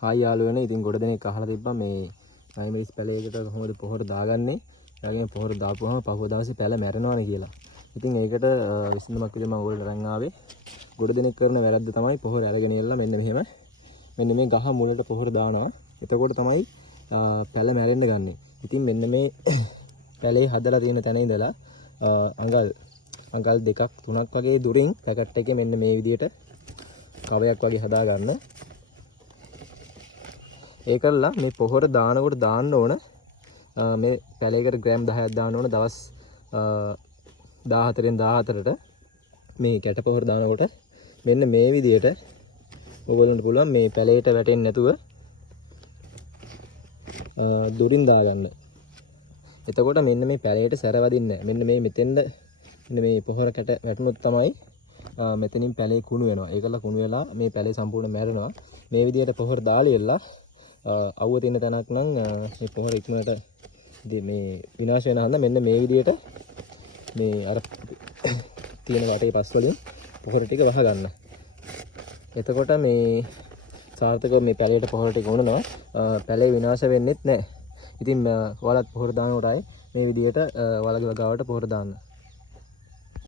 Hi යාළුවනේ ඉතින් ගොඩ දෙනෙක් අහලා තිබ්බා මේ මයිමේස් පැලයකට කොහොමද පොහොර දාගන්නේ? එයාගෙන් පොහොර දාපුවම පහුව දවසේ පැල මැරෙනවානේ කියලා. ඉතින් ඒකට විසඳුමක් විදිහට මම ඔයගොල්ලෝ අරන් ආවේ. ගොඩ දෙනෙක් කරන වැරද්ද තමයි පොහොර අරගෙන ඉල්ලලා මෙන්න මෙහෙම මෙන්න මේ ගහ මුලට පොහොර දානවා. එතකොට තමයි පැල මැරෙන්න ගන්නෙ. ඉතින් මෙන්න මේ පැලේ හදලා තියෙන තැන ඉඳලා අඟල් දෙකක් තුනක් වගේ දුරින් පැකට් එකේ මෙන්න මේ විදිහට කවයක් වගේ හදා ගන්න. ඒකල්ලා මේ පොහොර දානකොට දාන්න ඕන මේ පැලයකට ග්‍රෑම් 10ක් දාන්න ඕන දවස් 14න් 14ට මේ කැට පොහොර දානකොට මෙන්න මේ විදිහට ඔයගොල්ලන්ට පුළුවන් මේ පැලයට වැටෙන්නේ නැතුව දුරින් දාගන්න. එතකොට මෙන්න මේ පැලයට සැර වදින්නේ නැහැ. මෙන්න මේ මෙතෙන්ද මෙන්න මේ පොහොර කැට වැටුනොත් තමයි මෙතනින් පැලේ කුණු වෙනවා. ඒකලා කුණු වෙලා මේ පැලේ සම්පූර්ණ මැරෙනවා. මේ විදිහට පොහොර දාලා අවුව තියෙන තැනක් නම් මේ පොහොර ඉක්මනට මේ විනාශ වෙන හන්ද මෙන්න මේ විදිහට මේ අර තියෙන වටේ පස් වලින් පොහොර ටික වහ ගන්න. එතකොට මේ සාර්ථකව මේ පැලයට පොහොර ටික වුණනවා. පැලේ විනාශ වෙන්නෙත් නැහැ. ඉතින් ඔයාලත් පොහොර දානකොටයි මේ විදිහට වලග ගාවට පොහොර දාන්න.